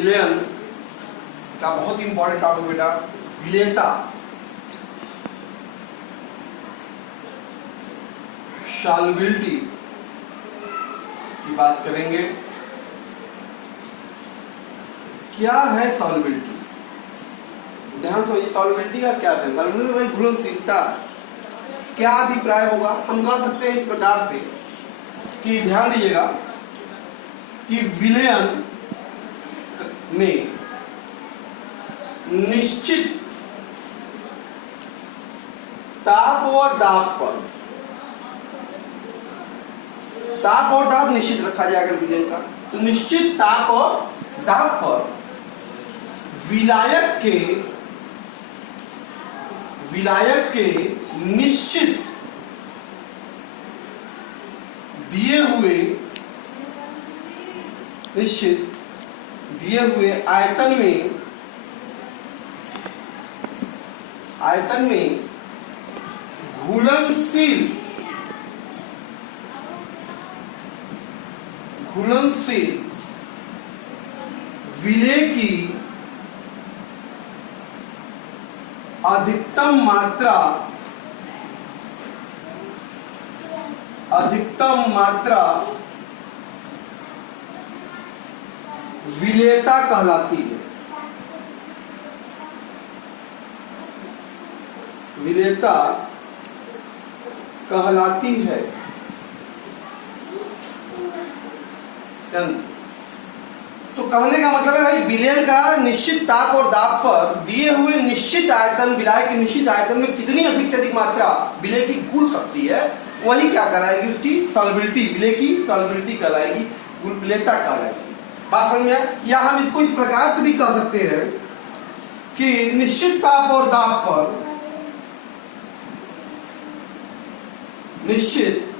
विलयन का बहुत इंपॉर्टेंट टॉपिक बेटा, विलेयता। सॉल्युबिलिटी की बात करेंगे। क्या है सॉल्युबिलिटी? ध्यान समझिए, सॉल्युबिलिटी का क्या है? सॉल्युबिलिटी भाई घुलनशीलता। क्या अभिप्राय होगा? हम कह सकते हैं इस प्रकार से कि ध्यान दीजिएगा कि विलयन में निश्चित ताप और दाब पर, ताप और दाब निश्चित रखा जाएगा विलयन का, तो निश्चित ताप और दाब पर विलायक के निश्चित दिए हुए आयतन में घुलनशील विलेय की अधिकतम मात्रा विलेयता कहलाती है। विलेयता कहलाती है। तो कहने का मतलब है भाई, विलयन का निश्चित ताप और दाब पर दिए हुए निश्चित आयतन, विलायक के निश्चित आयतन में कितनी अधिक से अधिक मात्रा विलेय की घुल सकती है, वही क्या कराएगी? उसकी सॉल्युबिलिटी, विलेय की सॉल्युबिलिटी कहलाएगी, विलेयता कहलाएगी। बात समझ में आया? या हम इसको इस प्रकार से भी कह सकते हैं कि निश्चित ताप और दाब पर, निश्चित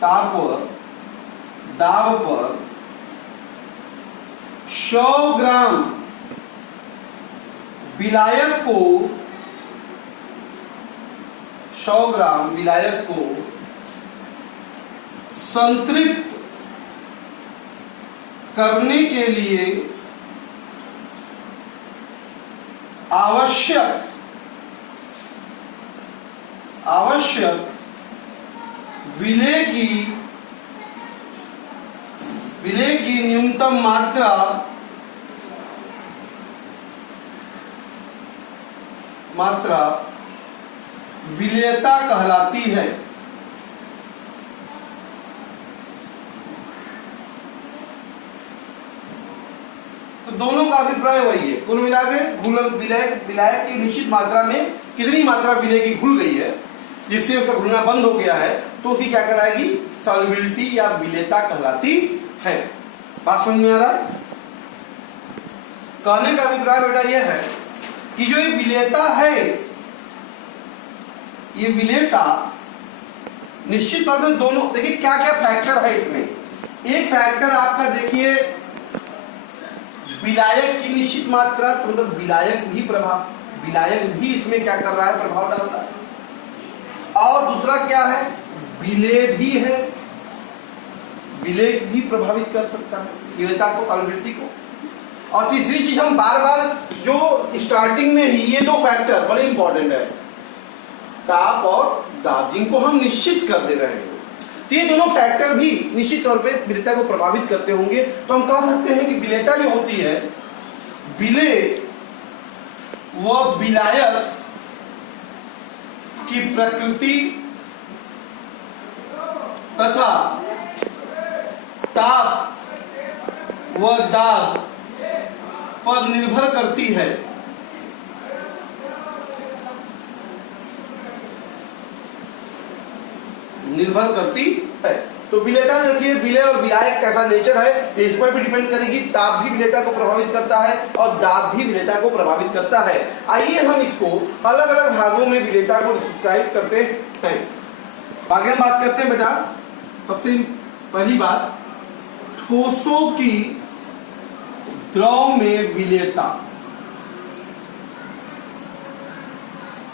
ताप और दाब पर 100 ग्राम विलायक को संतृप्त करने के लिए आवश्यक विलेय की न्यूनतम मात्रा विलेयता कहलाती है। तो दोनों का अभिप्राय वही है, कुल मिलाकर विलायक की निश्चित मात्रा में कितनी मात्रा विलेय की घुल गई है जिससे उसका घुलना बंद हो गया है, तो उसी क्या कहलाएगी? सॉल्युबिलिटी या विलेयता कहलाती है। बात समझ में आ रहा है? कहने का अभिप्राय बेटा यह है कि जो ये विलेयता है, ये विलेयता निश्चित तौर पर दोनों, देखिए क्या क्या फैक्टर है इसमें। एक फैक्टर आपका देखिए विलायक की निश्चित मात्रा, तो मतलब विलायक भी इसमें क्या कर रहा है? प्रभाव डाल रहा है। और दूसरा क्या है? विलेय भी है, विलेय भी प्रभावित कर सकता है विलेयता को, सॉल्युबिलिटी को। और तीसरी चीज, हम बार बार जो स्टार्टिंग में ही ये दो फैक्टर बड़े इंपॉर्टेंट है, ताप और दाब, जिनको हम निश्चित कर दे रहे हैं, तो ये दोनों फैक्टर भी निश्चित तौर पे विलेयता को प्रभावित करते होंगे। तो हम कह सकते हैं कि विलेयता जो होती है, विलेय व विलायक की प्रकृति तथा ताप व दाब पर निर्भर करती है। तो विलेयता देखिए, विलेय और विलायक कैसा नेचर है इस पर भी डिपेंड करेगी। ताप भी विलेयता को प्रभावित करता है और दाब भी विलेयता को प्रभावित करता है। आइए हम इसको अलग अलग भागों में विलेयता को डिस्क्राइब करते हैं। आगे हम बात करते हैं बेटा, सबसे पहली बात, ठोसों की द्रव में विलेयता।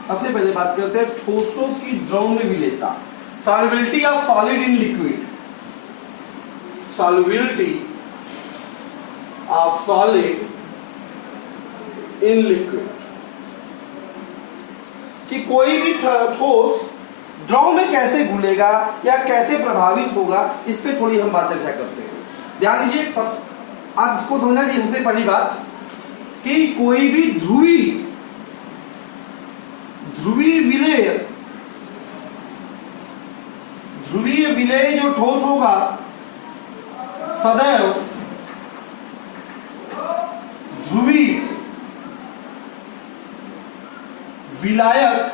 सबसे पहले बात करते हैं ठोसों की द्रव में विलेयता। Solubility of solid in liquid, solubility of solid in liquid, कि कोई भी ठोस द्रव में कैसे घुलेगा या कैसे प्रभावित होगा, इस पे थोड़ी हम बात चर्चा करते हैं। ध्यान दीजिए, आप इसको समझना चाहिए। सबसे पहली बात कि कोई भी ध्रुवीय विलेय जो ठोस होगा सदैव ध्रुवी विलायक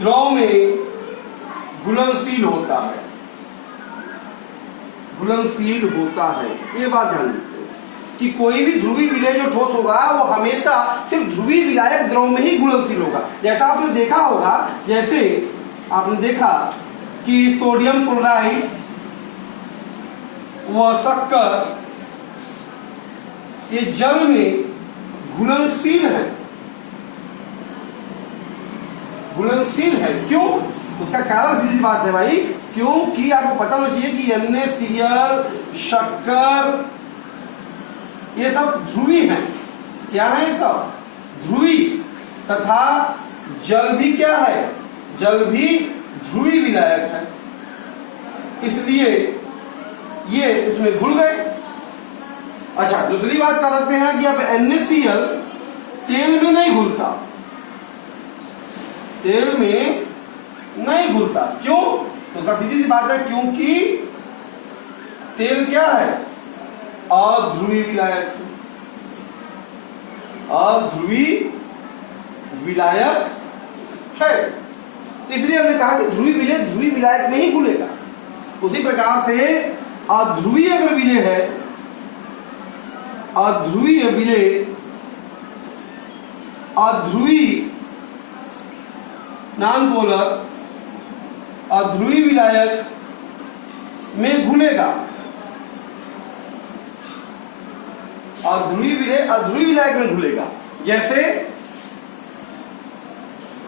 द्रव में घुलनशील होता है, घुलनशील होता है। ये बात ध्यान रखिए कि कोई भी ध्रुवीय विलेय जो ठोस होगा वो हमेशा सिर्फ ध्रुवीय विलायक द्रव में ही घुलनशील होगा। जैसा आपने देखा होगा, जैसे आपने देखा कि सोडियम क्लोराइड व शक्कर ये जल में घुलनशील है, घुलनशील है। क्यों? उसका कारण सीधी बात है भाई, क्योंकि आपको पता होना चाहिए कि NaCl, शक्कर, ये सब ध्रुवी हैं। क्या है ये सब? ध्रुवी। तथा जल भी क्या है? जल भी ध्रुवी विलायक है, इसलिए ये इसमें घुल गए। अच्छा, दूसरी बात कह सकते हैं कि अब NaCl तेल में नहीं घुलता, तेल में नहीं घुलता। क्यों? उसका सीधी सी बात है, क्योंकि तेल क्या है? अध्रुवी विलायक, अध्रुवी विलायक है। इसलिए हमने कहा कि ध्रुवी विलेय ध्रुवी विलायक में ही घुलेगा। उसी प्रकार से अध्रुवीय अगर विलेय है, अध्रुवीय विलेय अध्रुवी नॉन पोलर अध्रुवी विलायक में घुलेगा। अध्रुवी विलेय अध्रुवी विलायक में घुलेगा। जैसे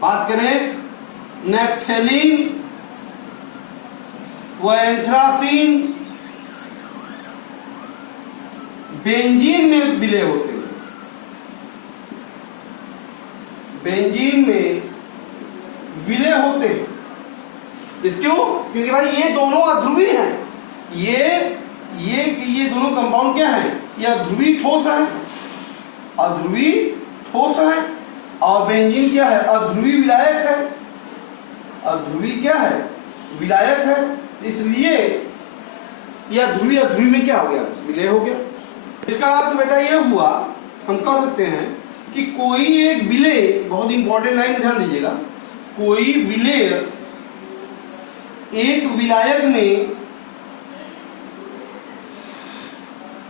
बात करें नैप्थेलीन व एंथ्रासीन बेंजीन में विलय होते हैं, बेंजीन में विलय होते हैं। इस क्यों? क्योंकि भाई ये दोनों अध्रुवी हैं। ये दोनों कंपाउंड क्या है? ये अध्रुवी ठोस है, अध्रुवी ठोस है, और बेंजीन क्या है? अध्रुवी विलायक है। अध्रुवी क्या है? विलायक है। इसलिए यह अध्रुवी अध्रुवी में क्या हो गया? विलय हो गया। इसका अर्थ बेटा ये हुआ, हम कह सकते हैं कि कोई एक विलेय, बहुत इंपॉर्टेंट लाइन ध्यान दीजिएगा, कोई विलेय एक विलायक में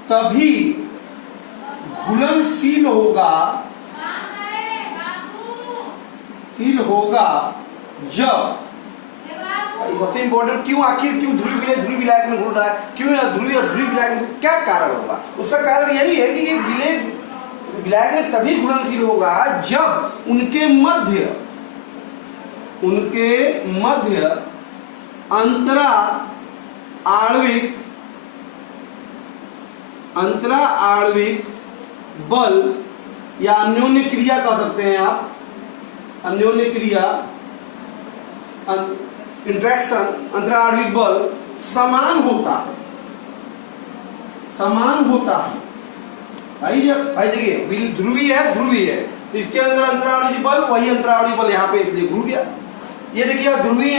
तभी घुलनशील होगा, जब, सबसे इंपॉर्टेंट, क्यों आखिर क्यों ध्रुवी विलायक में घुल रहा है? क्यों ध्रुवी और ध्रुवी विलायक में? क्या कारण होगा? उसका कारण यही है कि ये विलायक में तभी घुलनशील होगा जब उनके मध्य अंतरा आणविक बल या अन्योन्य क्रिया कह सकते हैं आप, अन्योन्य क्रिया, इंट्रैक्शन, अंतरा आणविक बल समान होता है। भाई देखिए, ध्रुवी है, इसके अंदर अंतराणविक बल, वही अंतराणविक बल यहाँ पे इसलिए घुल गया। ये देखिए ध्रुवी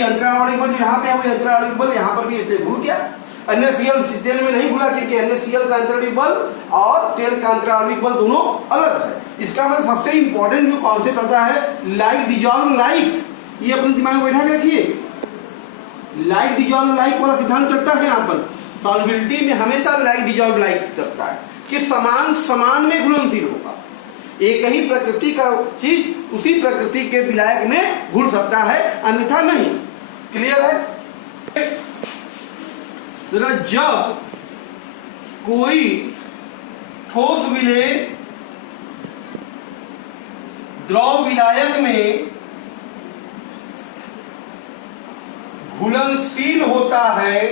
अंतराणविक बल यहाँ पे है, वही अंतराणविक बल यहाँ पर भी इसलिए घुल गया। NaCl तेल में नहीं घुला, क्योंकि NaCl का अंतराणविक बल और तेल का अंतराणविक बल दोनों अलग है। इसका मतलब सबसे इंपॉर्टेंट जो कॉन्सेप्ट आता है, लाइक डिजॉल्व लाइक, ये अपने दिमाग में बैठा के रखिए। लाइक डिजॉल्व लाइक वाला सिद्धांत चलता है यहाँ पर। सॉल्युबिलिटी में हमेशा लाइक डिजॉल्व लाइक चलता है कि समान में घुलनशील होगा। एक ही प्रकृति का चीज उसी प्रकृति के विलायक में घुल सकता है, अन्यथा नहीं। क्लियर है? जब कोई ठोस विलेय द्रव विलायक में घुलनशील होता है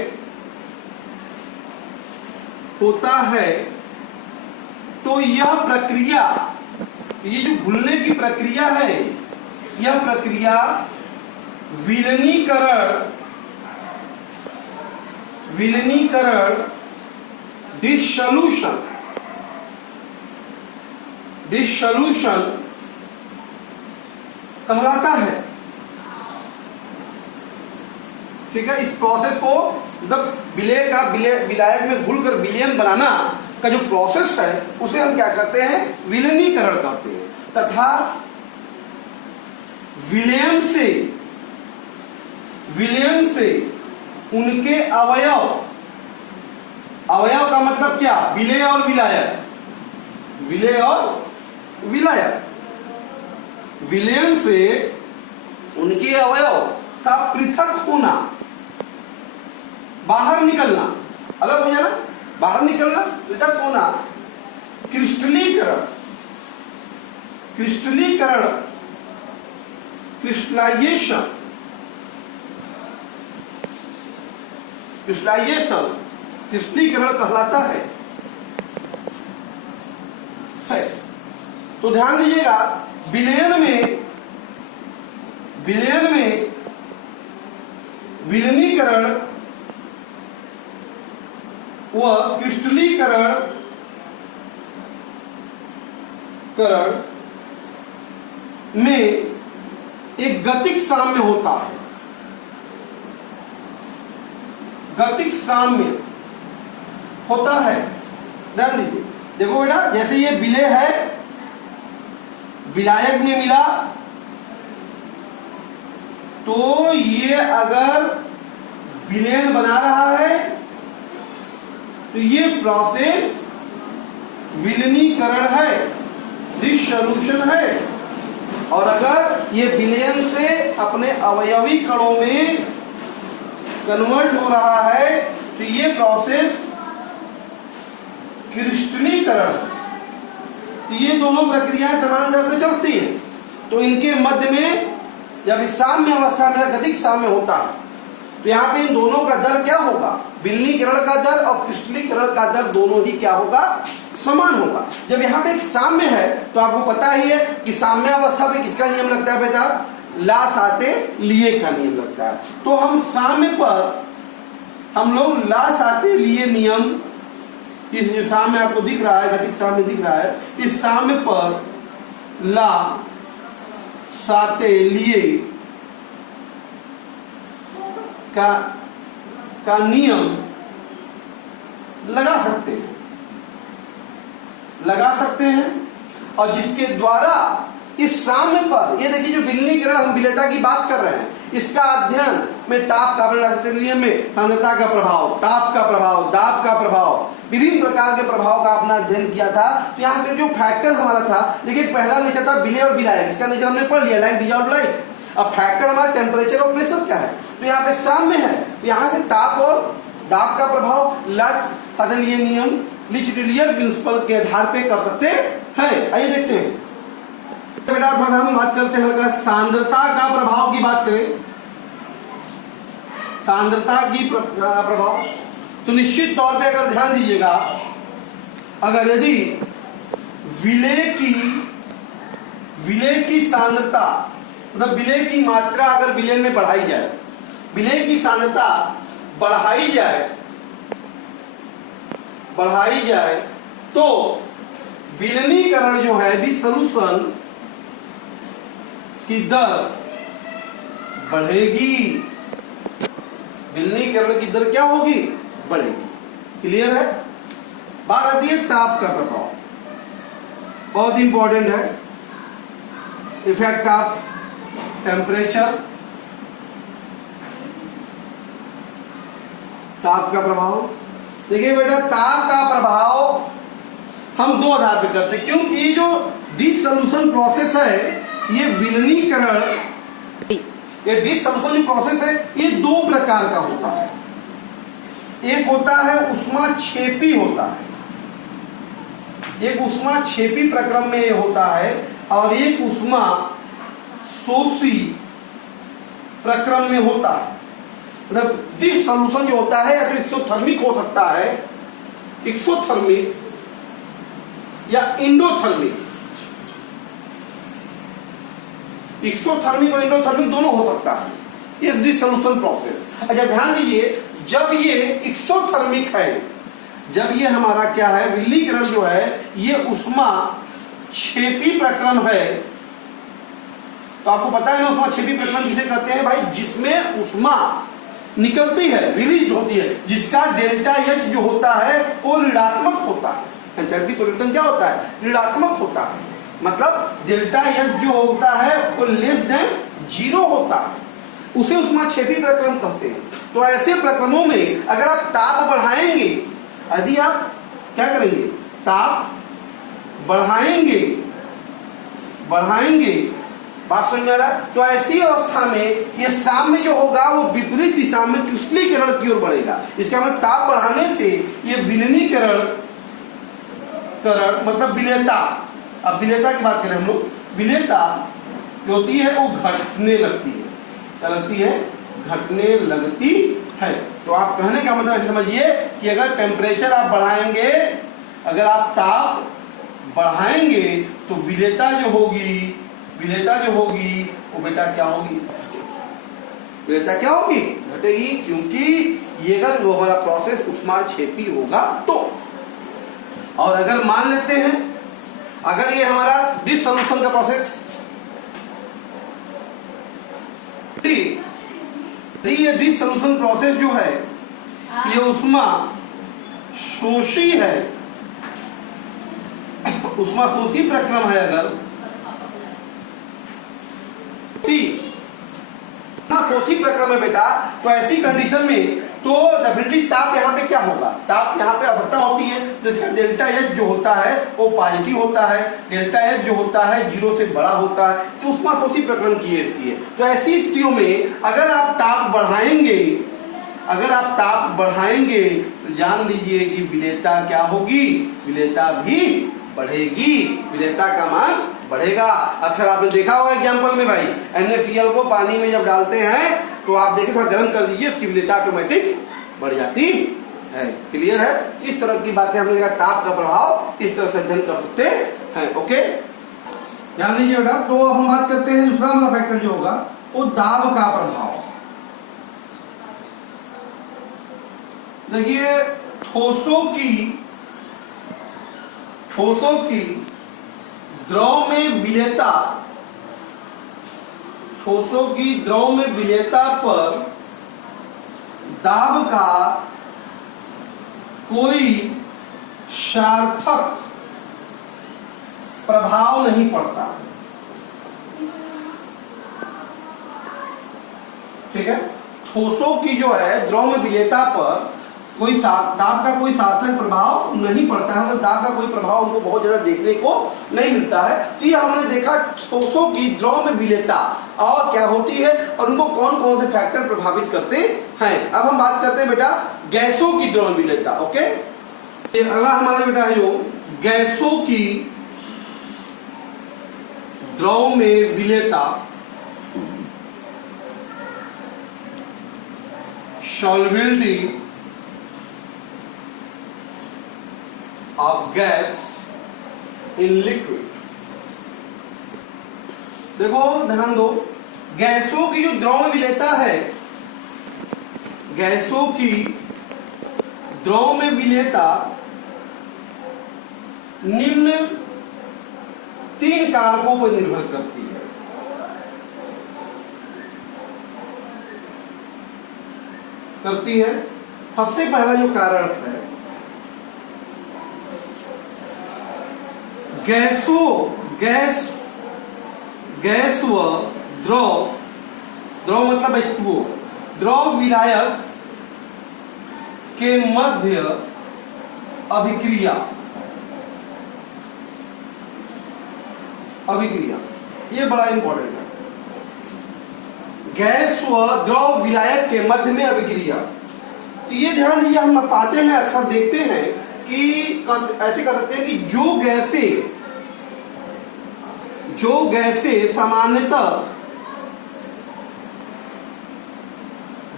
होता है तो यह प्रक्रिया, ये जो घुलने की प्रक्रिया है, यह प्रक्रिया विलीनीकरण डिसोल्यूशन कहलाता है। ठीक है, इस प्रोसेस को जब विलायक में घुलकर विलयन बनाना का जो प्रोसेस है उसे हम क्या कहते हैं, विलीनीकरण कहते हैं। तथा विलयन से उनके अवयव का मतलब क्या, विलेय और विलायक, विलयन से उनके अवयव का पृथक होना, बाहर निकलना, अलग हो जाना, बाहर निकलना, पृथक होना, क्रिस्टलीकरण कहलाता है। तो ध्यान दीजिएगा, विलयन में विलीनीकरण व क्रिस्टलीकरण में एक गतिक साम्य होता है। गतिक साम्य होता है। ध्यान दीजिए, देखो बेटा, जैसे ये विलेय है, विलायक में मिला, तो ये अगर विलयन बना रहा है तो ये प्रोसेस विलीनीकरण है, डिसोल्यूशन है। और अगर ये विलयन से अपने अवयवी कणों में कन्वर्ट हो रहा है तो ये प्रोसेस क्रिस्टलीकरण। तो ये दोनों प्रक्रियाएं समान दर से चलती हैं। तो इनके मध्य में जब इस साम्य अवस्था में गतिक साम्य होता है तो यहाँ पे इन दोनों का दर क्या होगा, विलीनीकरण का दर और क्रिस्टलीकरण का दर दोनों ही क्या होगा, समान होगा। जब यहाँ पे एक साम्य है तो आपको पता ही है कि साम्य अवस्था पे किसका नियम लगता है बेटा, ला साते लिए का नियम लगता है। तो हम साम्य पर हम लोग ला साते लिए नियम, इस साम्य आपको दिख रहा है, गतिक साम्य दिख रहा है, इस साम्य पर ला साते लिए का नियम लगा सकते हैं और जिसके द्वारा इस साम्य पर, ये देखिए जो विलीनीकरण हम विलेयता की बात कर रहे हैं, इसका अध्ययन में ताप का, में सांद्रता का प्रभाव, ताप का प्रभाव, दाब का प्रभाव, विभिन्न प्रकार के प्रभाव का अपना अध्ययन किया था। तो यहाँ से जो फैक्टर हमारा था, देखिए पहला नेचर था विलेय और विलायक, इसका नेचर हमने पढ़ लिया, लाइक डिजॉल्व लाइक। अब फैक्टर हमारा टेम्परेचर और प्रेशर क्या है, तो यहाँ पे साम्य है, यहाँ से ताप और दाब का प्रभाव ये नियम लिचटेलियर प्रिंसिपल के आधार पे कर सकते हैं। आइए देखते हैं बेटा, हम बात करते हैं हल्का सांद्रता का प्रभाव की बात करें, सांद्रता की प्रभाव। तो निश्चित तौर पे अगर ध्यान दीजिएगा, अगर यदि विलेय की सांद्रता, मतलब विलेय की मात्रा अगर विलयन में बढ़ाई जाए, विलेय की सांद्रता बढ़ाई जाए तो विलीनीकरण जो है, डिसोल्यूशन की दर बढ़ेगी। विलीनीकरण की दर क्या होगी, बढ़ेगी। क्लियर है। बात आती है ताप का प्रभाव, बहुत इंपॉर्टेंट है। इफेक्ट ऑफ टेम्परेचर, ताप का प्रभाव। देखिए बेटा, ताप का प्रभाव हम दो आधार पे करते हैं, क्योंकि ये जो डिसोल्यूशन प्रोसेस है, ये विलीनीकरण, ये डिसोल्यूशन जो प्रोसेस है, ये दो प्रकार का होता है। एक होता है ऊष्माक्षेपी होता है, एक ऊष्माक्षेपी प्रक्रम में ये होता है, और एक ऊष्मा शोषी प्रक्रम में होता है। मतलब डिसोल्यूशन जो होता है या तो एक्सोथर्मिक हो सकता है एक्सोथर्मिक या इंडोथर्मिक। एक्सोथर्मिक और इंडोथर्मिक दोनों हो सकता है इस डिसोल्यूशन प्रोसेस। अच्छा ध्यान दीजिए, जब ये एक्सोथर्मिक है, जब ये हमारा क्या है, विलीकरण जो है ये उष्मा क्षेपी प्रक्रम है, तो आपको पता है ना उष्मा क्षेपी प्रक्रम किसे कहते हैं भाई, जिसमें उष्मा निकलती है, रिलीज होती है, जिसका डेल्टा एच जो होता है वो ऋणात्मक होता है। एंथैल्पी परिवर्तन क्या होता है, ऋणात्मक होता है, मतलब डेल्टा एच जो होता है वो लेस देन 0 होता है, उसे उष्माक्षेपी प्रक्रम कहते हैं। तो ऐसे प्रक्रमों में अगर आप ताप बढ़ाएंगे, यदि आप क्या करेंगे, ताप बढ़ाएंगे, बात समझ में आ रहा है, तो ऐसी अवस्था में ये साम्य जो होगा वो विपरीत दिशा में क्रिस्टलीकरण की ओर बढ़ेगा। इसका मतलब ताप बढ़ाने से ये विलीनीकरण मतलब विलेयता, अब विलेयता की बात करें हम लोग, विलेयता जो होती है वो घटने लगती है, क्या लगती है, घटने लगती है। तो आप कहने का मतलब ऐसे समझिए कि अगर टेम्परेचर आप बढ़ाएंगे, अगर आप ताप बढ़ाएंगे तो विलेयता जो होगी वो बेटा क्या होगी, विलेयता क्या होगी, घटेगी, क्योंकि ये अगर वो हमारा प्रोसेस उष्माक्षेपी होगा तो। और अगर मान लेते हैं अगर ये हमारा डिसोल्यूशन का प्रोसेस, ये डिसोल्यूशन प्रोसेस जो है ये उष्मा शोषी है, उष्मा शोषी प्रक्रम है, अगर शोषी प्रक्रम है बेटा, तो ऐसी कंडीशन में तो डेफिनेटली ताप यहाँ पे क्या होगा, ताप यहाँ पे आवश्यकता होती है, जिसका डेल्टा एच जो होता है वो पॉजिटिव होता है, डेल्टा एच जो होता है 0 से बड़ा होता है, तो उष्मा शोषी प्रक्रम की स्थिति है। तो ऐसी स्थितियों में अगर आप ताप बढ़ाएंगे तो जान लीजिए कि विलेयता क्या होगी, विलेयता भी बढ़ेगी, विलेयता का मान बढ़ेगा। अक्सर आपने देखा होगा एग्जाम्पल में भाई, NaCl को पानी में जब डालते हैं तो आप देखिए थोड़ा गर्म कर दीजिए, उसकी विलेयता ऑटोमेटिक बढ़ जाती है। क्लियर है, इस तरह की बातें हमने देखा, ताप का प्रभाव इस तरह से अध्ययन कर सकते हैं। ओके, ध्यान दीजिए बेटा। तो अब हम बात करते हैं दूसरा हमारा फैक्टर जो होगा वो दाब का प्रभाव। देखिए ठोसों की द्रव में विलेयता, ठोसों की द्रव में विलेयता पर दाब का कोई सार्थक प्रभाव नहीं पड़ता। ठीक है, ठोसों की जो है द्रव में विलेयता पर कोई दाब का कोई सार्थक प्रभाव नहीं पड़ता है, मतलब दाब का कोई प्रभाव उनको बहुत ज्यादा देखने को नहीं मिलता है। तो ये हमने देखा ठोसों की द्रव में विलेयता और क्या होती है और उनको कौन कौन से फैक्टर प्रभावित करते हैं। अब हम बात करते हैं बेटा गैसों की द्रव में विलेयता। ओके, अगला हमारा बेटा है जो गैसों की द्रव में विलेयता, solubility of gas in liquid। देखो ध्यान दो, गैसों की जो द्रव में विलेयता है, गैसों की द्रव में विलेयता निम्न 3 कारकों पर निर्भर करती है। सबसे पहला जो कारक है, गैस व द्रव मतलब H2O, द्रव विलायक के मध्य अभिक्रिया, ये बड़ा इंपॉर्टेंट है। गैस व द्रव विलायक के मध्य में अभिक्रिया, तो ये ध्यान दीजिए, हम पाते हैं अक्सर देखते हैं कि ऐसे कह सकते हैं कि जो गैसें सामान्यतः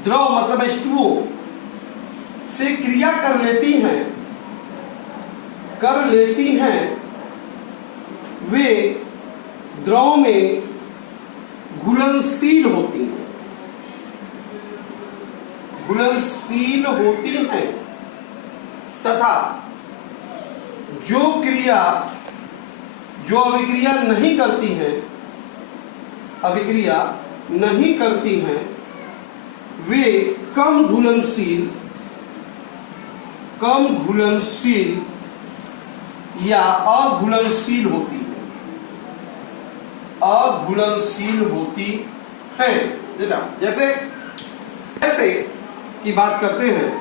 द्रव मतलब H2O से क्रिया कर लेती हैं, कर लेती हैं वे द्रव में घुलनशील होती हैं, घुलनशील होती हैं तथा जो अभिक्रिया नहीं करती हैं, अभिक्रिया नहीं करती हैं वे कम घुलनशील या अघुलनशील होती है, अघुलनशील होती है। जैसे की बात करते हैं,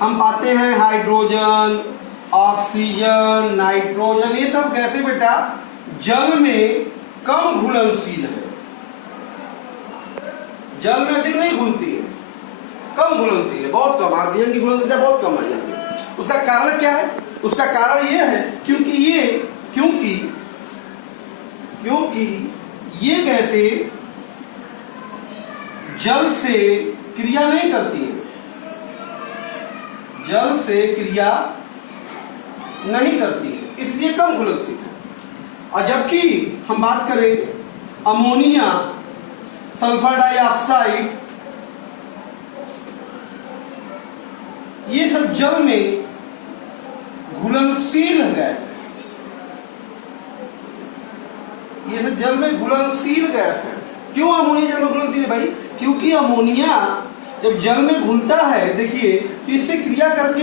हम पाते हैं हाइड्रोजन, ऑक्सीजन, नाइट्रोजन, ये सब गैसें बेटा जल में कम घुलनशील है, जल में अधिक नहीं घुलती है, कम घुलनशील है, बहुत कम। ऑक्सीजन की घुलनशीलता बहुत कम है यहाँ। उसका कारण क्या है? उसका कारण यह है क्योंकि ये गैसें जल से क्रिया नहीं करती है, जल से क्रिया नहीं करती है, इसलिए कम घुलनशील है। और जबकि हम बात करें अमोनिया, सल्फर डाइऑक्साइड, ये सब जल में घुलनशील गैस है, ये सब जल में घुलनशील गैस है। क्यों अमोनिया जल में घुलनशील है भाई? क्योंकि अमोनिया जब जल में घुलता है, देखिए, तो इससे क्रिया कर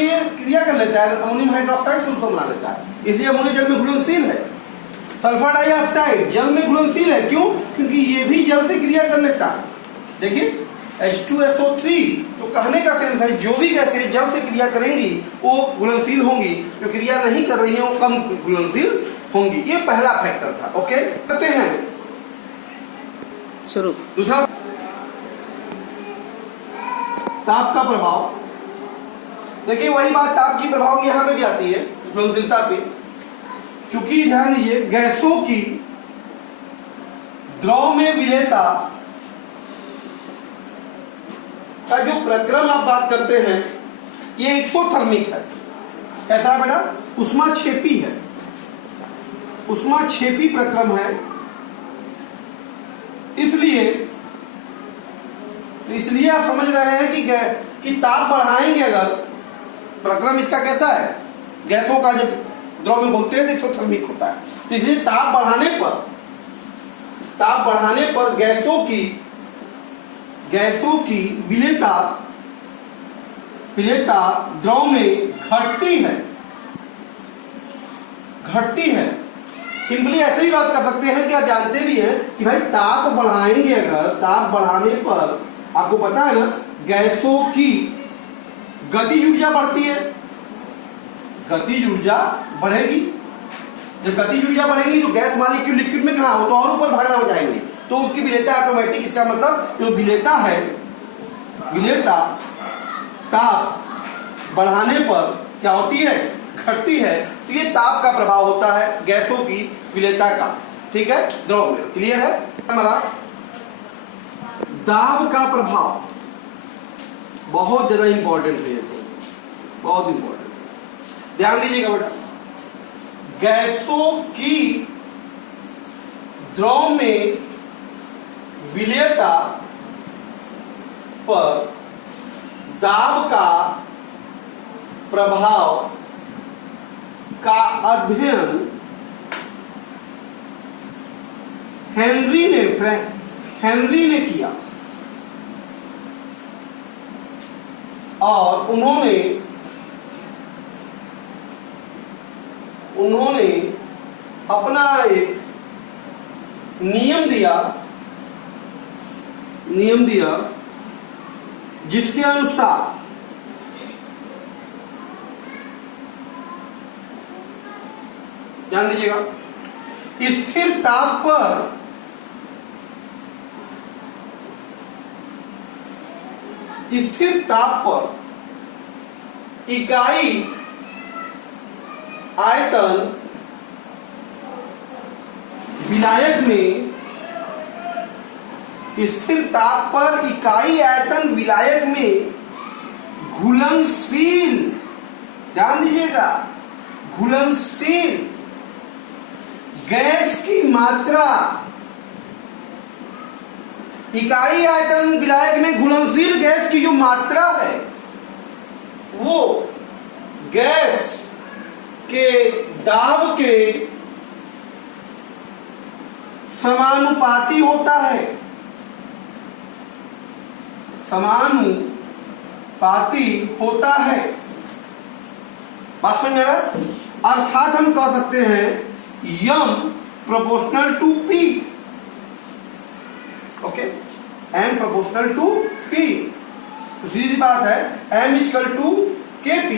लेता है, अमोनियम हाइड्रोक्साइड सल्फर बना लेता है, इसलिए अमोनिया जल में घुलनशील है। सल्फर डाइऑक्साइड जल में घुलनशील है, क्यों? क्योंकि ये भी जल से क्रिया कर लेता है। देखिए H2SO3, तो कहने का सेंस है जो भी गैसें जल से क्रिया करेंगी वो घुलनशील होंगी, जो क्रिया नहीं कर रही है वो कम घुलनशील होंगी। ये पहला फैक्टर था। ओके, करते हैं शुरू। दूसरा, ताप का प्रभाव। देखिए वही बात, ताप की प्रभाव यहां पे भी आती है घुलनशीलता पे। चूंकि ध्यान दीजिए, गैसों की द्रव में विलेयता का जो प्रक्रम आप बात करते हैं ये एक्सोथर्मिक है। कैसा है बेटा? उष्माक्षेपी है, उष्माक्षेपी प्रक्रम है। इसलिए आप समझ रहे हैं कि ताप बढ़ाएंगे अगर, प्रक्रम इसका कैसा है? गैसों का जब द्रव में घुलते हैं तो एक्सोथर्मिक होता है, तो इसलिए ताप बढ़ाने पर गैसों की विलेयता द्रव में घटती है। सिंपली ऐसे ही बात कर सकते हैं कि आप जानते भी हैं कि भाई ताप बढ़ाएंगे अगर, ताप बढ़ाने पर आपको पता है ना, गैसों की गतिज ऊर्जा बढ़ती है, गतिज ऊर्जा बढ़ेगी। जब गतिज ऊर्जा बढ़ेगी तो गैस मॉलिक्यूल लिक्विड में कहाँ हो, तो और ऊपर भागना हो जाएंगे, तो उसकी विलेयता ऑटोमेटिक, इसका मतलब जो विलेयता है, विलेयता ताप बढ़ाने पर क्या होती है? घटती है। तो ये ताप का प्रभाव होता है गैसों की विलेयता का, ठीक है, द्रव में। क्लियर है? हमारा दाब का प्रभाव बहुत ज्यादा इंपॉर्टेंट है, बहुत इंपॉर्टेंट, ध्यान दीजिएगा बेटा। गैसों की द्रव में विलेयता पर दाब का प्रभाव का अध्ययन हेनरी ने किया और उन्होंने अपना एक नियम दिया जिसके अनुसार ध्यान दीजिएगा, स्थिर ताप पर इकाई आयतन विलायक में, स्थिर ताप पर इकाई आयतन विलायक में घुलनशील, ध्यान दीजिएगा, घुलनशील गैस की मात्रा, इकाई आयतन विलायक में घुलनशील गैस की जो मात्रा है वो गैस के दाब के समानुपाती होता है, समानुपाती होता है। बात समझ में आ रहा? अर्थात हम कह सकते हैं m proportional to P, okay, m proportional to P, तो सीधी बात है m इक्वल टू Kp।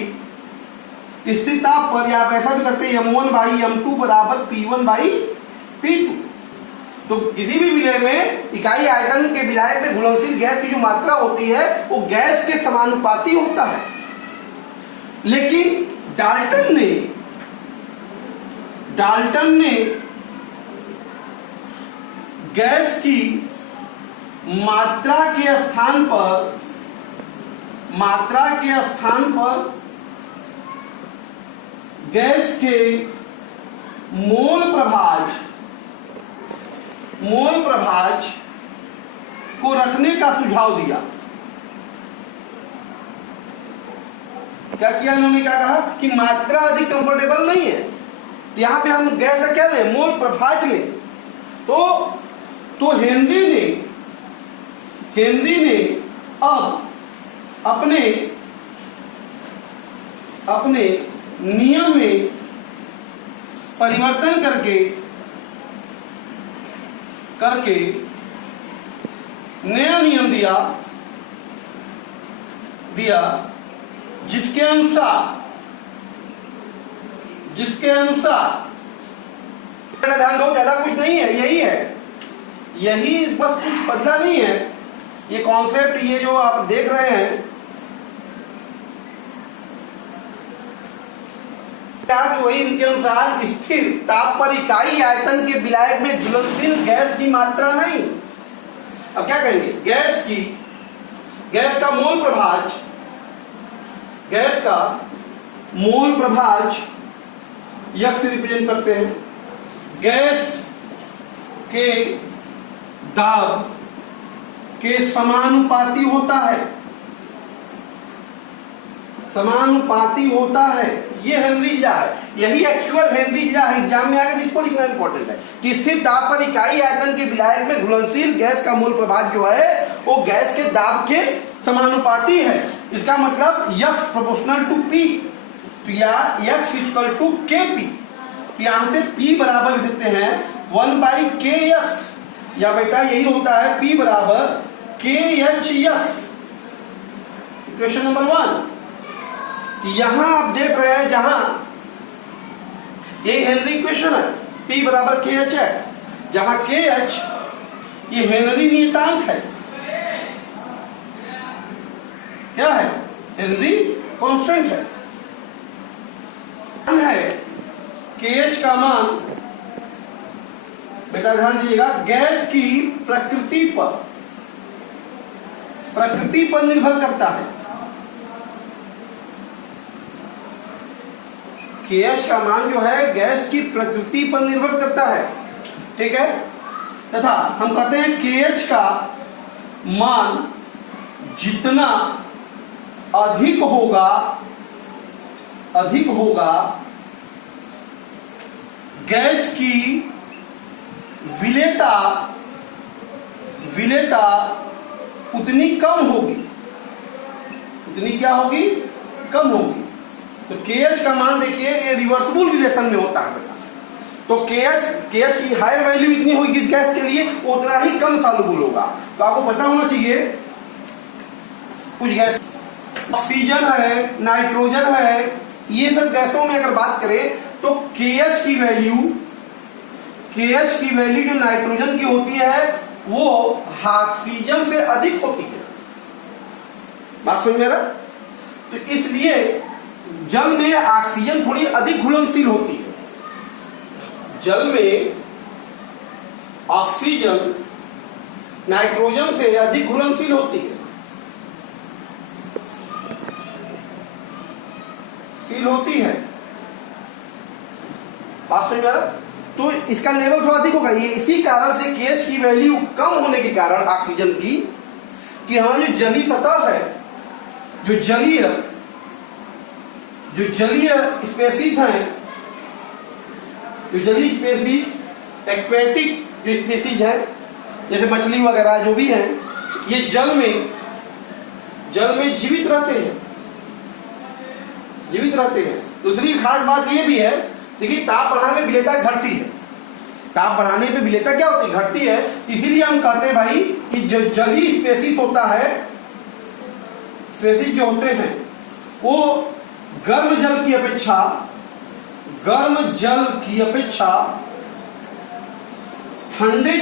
स्थिर ताप पर या आप ऐसा भी करते हैं m1 बाई m2 बराबर P1 बाई P2। तो किसी भी विलय में इकाई आयतन के विलायक में घुलनशील गैस की जो मात्रा होती है वो गैस के समानुपाती होता है। लेकिन डाल्टन ने गैस की मात्रा के स्थान पर गैस के मोल प्रभाज को रखने का सुझाव दिया। क्या किया इन्होंने? क्या कहा कि मात्रा अधिक कंफर्टेबल नहीं है, यहां पे हम गैस का क्या लें? मोल प्रभाज लें। तो हेनरी ने अब अपने नियम में परिवर्तन करके नया नियम दिया जिसके अनुसार ध्यान दो, ज्यादा कुछ नहीं है, यही बस, कुछ बदला नहीं है। ये कॉन्सेप्ट, ये जो आप देख रहे हैं क्या कि वही इनके अनुसार स्थिर ताप पर इकाई आयतन के विलायक में घुलनशील गैस की मात्रा नहीं। अब क्या करेंगे? गैस का मोल प्रभाज यक्ष से रिप्रेजेंट करते हैं। गैस के दाब के समानुपाती होता है। ये हेनरी जा है, यही एक्चुअल हेनरी जा है। एग्जाम में आकर इसको लिखना इंपॉर्टेंट है कि स्थिर दाब पर इकाई आयतन के विलायक में घुलनशील गैस का मूल प्रभाव जो है वो गैस के दाब के समानुपाती है। इसका मतलब यक्स प्रोपोर्शनल टू P, तो या यक्स इक्वल टू Kp। यहां से P बराबर लिख सकते हैं 1/kx, या बेटा यही होता है P बराबर KHx। Question number 1। यहां आप देख रहे हैं, जहां ये हेनरी इक्वेशन है, P बराबर KH है, जहां KH ये हेनरी नियतांक है। क्या है? हेनरी कांस्टेंट है। KH का मान बेटा ध्यान दीजिएगा, गैस की प्रकृति पर निर्भर करता है। KH का मान जो है गैस की प्रकृति पर निर्भर करता है, ठीक है। तथा हम कहते हैं KH का मान जितना अधिक होगा गैस की विलेयता उतनी कम होगी। उतनी क्या होगी? कम होगी। तो KH का मान देखिए ये रिवर्सिबल रिलेशन में होता है बेटा। तो KH की हायर वैल्यू इतनी होगी इस गैस के लिए, उतना ही कम सॉल्युबल होगा। तो आपको पता होना चाहिए कुछ गैस, ऑक्सीजन है, नाइट्रोजन है, ये सब गैसों में अगर बात करें तो KH की वैल्यू जो नाइट्रोजन की होती है वो ऑक्सीजन से अधिक होती है। बात समझ में आ रहा? तो इसलिए जल में ऑक्सीजन थोड़ी अधिक घुलनशील होती है। जल में ऑक्सीजन नाइट्रोजन से अधिक घुलनशील होती है, आप समझ में आ रहा? तो इसका लेवल थोड़ा अधिक होगा। ये इसी कारण से KH की वैल्यू कम होने के कारण ऑक्सीजन की, कि हमारी जो जलीय सतह है, जो जलीय स्पेसीज हैं, जो जलीय स्पेसीज, एक्वेटिक जो स्पेसीज है जैसे मछली वगैरह जो भी हैं, ये जल में जीवित रहते हैं। दूसरी खास बात ये भी है, देखिए ताप बढ़ाने में विलेयता घटती है। ताप बढ़ाने पे विलेयता क्या होती है? घटती है। इसीलिए हम कहते हैं भाई कि जो जलीय स्पेसीज होता है, स्पेसीज जो होते हैं वो गर्म जल की अपेक्षा ठंडे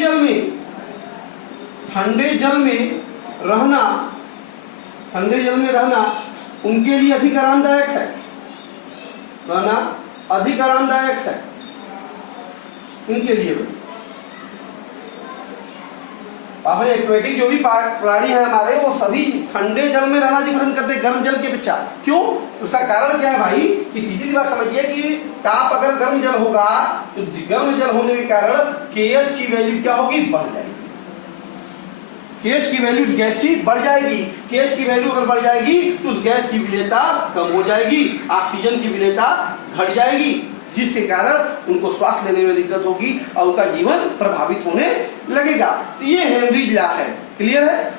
जल में रहना उनके लिए अधिक आरामदायक है, इनके लिए। और एक्वेटिक जो भी प्राणी है हमारे, वो सभी ठंडे जल में रहना नहीं पसंद करते गर्म जल के अपेक्षा। क्यों? उसका कारण क्या है भाई? कि सीधी सी बात समझिए कि ताप अगर गर्म जल होगा तो गर्म जल होने के कारण KH की वैल्यू क्या होगी? बढ़ जाएगी। KH की वैल्यू गैस की बढ़ जाएगी। KH की वैल्यू अगर बढ़ जाएगी तो उस गैस की विलेयता कम हो जाएगी, ऑक्सीजन की विलेयता घट जाएगी, जिसके कारण उनको श्वास लेने में दिक्कत होगी और उनका जीवन प्रभावित होने लगेगा। तो ये हेनरीज लॉ है। क्लियर है?